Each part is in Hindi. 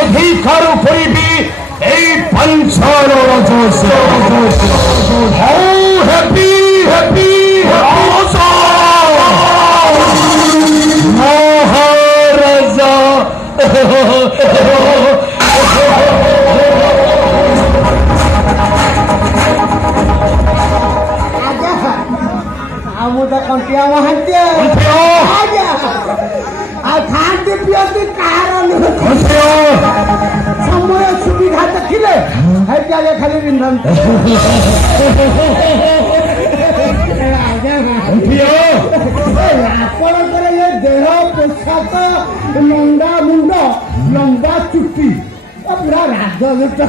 অধিকার করিবি এই পাঞ্চাল রাজস্ব। হ্যাপি হ্যাপি রাজা মহারাজা। कंटिया महांती खाती पियती कहार समय सुविधा देखिले खाली रिंधन आपणकर ये देह पोशाक लंबा मुंड लंबा चुट्टी पूरा राजनीत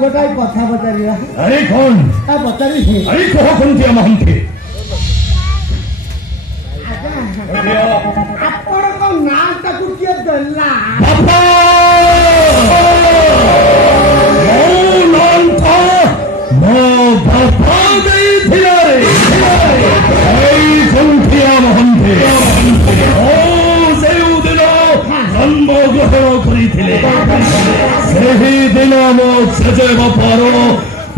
गोटाए कथा पचारा। अरे कौन पचारि अरे कह कंटिया महांती आपण ना किए देला জন্মগ্রহণ করিলে সেই দিন মো সেজে বাপার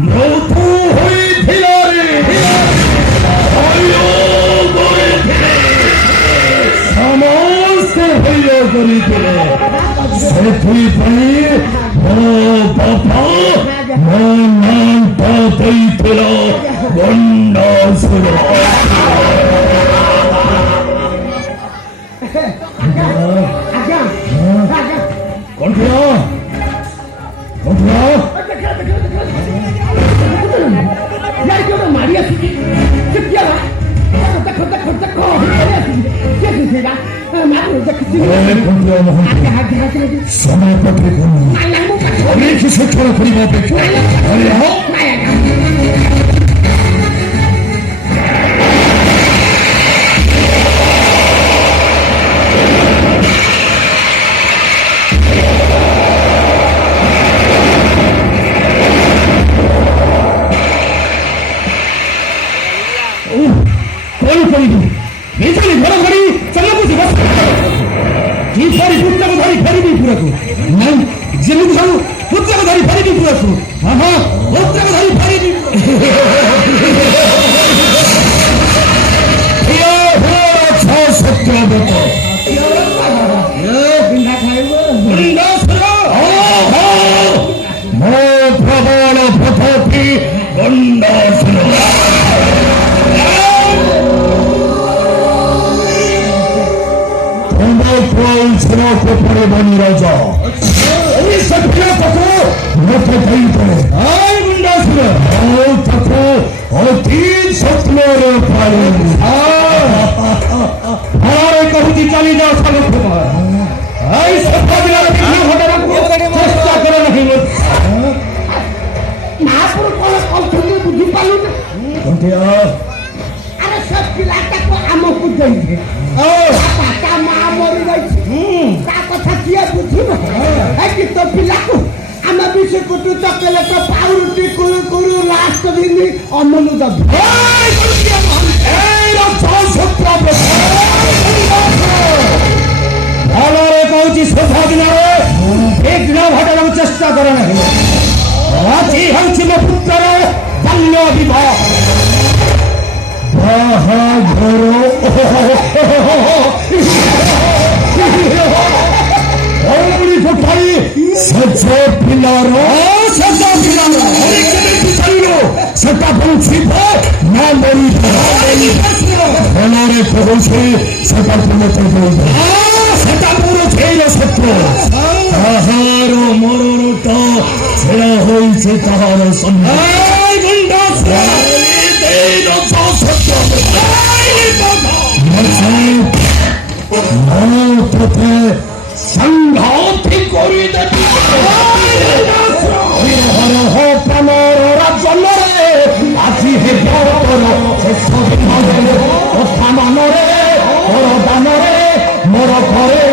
মৃত্যু হয়েছিল ସମସ୍ତେ ହଇୟ କରିଥିଲେ। ସେଥିପାଇଁ ମୋ ବାପା ମୋ ନାମ ଦେଇଥିଲା ଗଣ୍ଡାସୁର। କଣ୍ଠିଆ मारी आसी समय पत्रे शिक्षण करने अपेक्षा राजा कहूँ चली जाओ बुझी पालू अरे सब पिलाटा को आमको देंगे पापा माँ मरी गई कथा किए बुझी कि तो पिला को आम विषय को चकलेट पाउरुटी कुरु कुरु लास्ट दिन अमनु दब भलरे कहूँ शेष दिन विघ्न घटाना चेष्टा कर आज हूँ मो पुत्र बाल्य विवाह बाहाघर सजे पिलार सेटा बंचिब ना मरी भलरे कहूँ सेटा सेटा मोर झेल सत्य ताहार मरणट छेड़ा होइछे ताहार संघाति करी देती আজি হে কথা মানরে মোর দানরে মোর ঘরে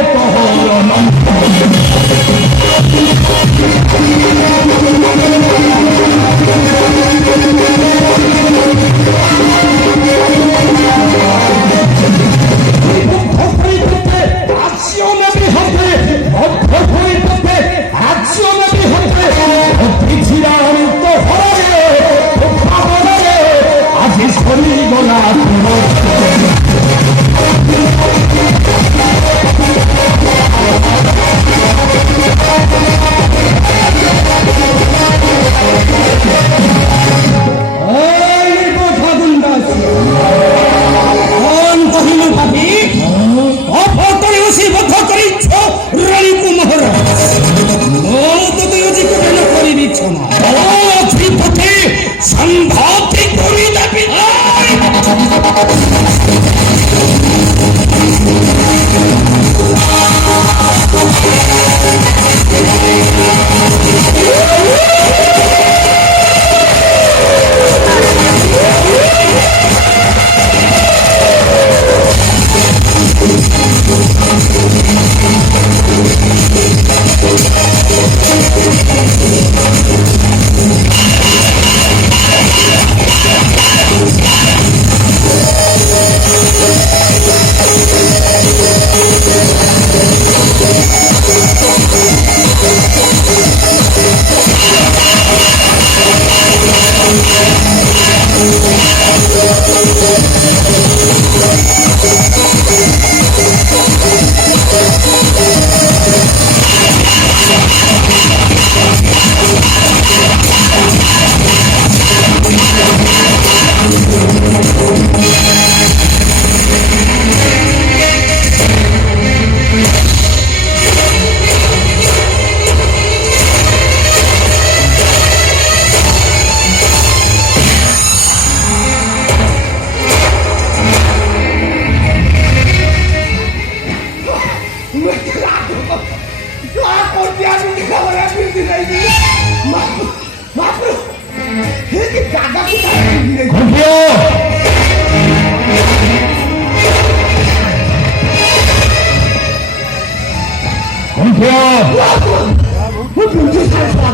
ମୁଁ ବୁଝି ସାରିଛି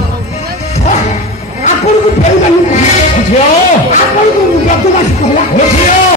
ଆପଣଙ୍କୁ ଫେରିବାନି ଆପଣଙ୍କୁ ବଦମାସି କଲା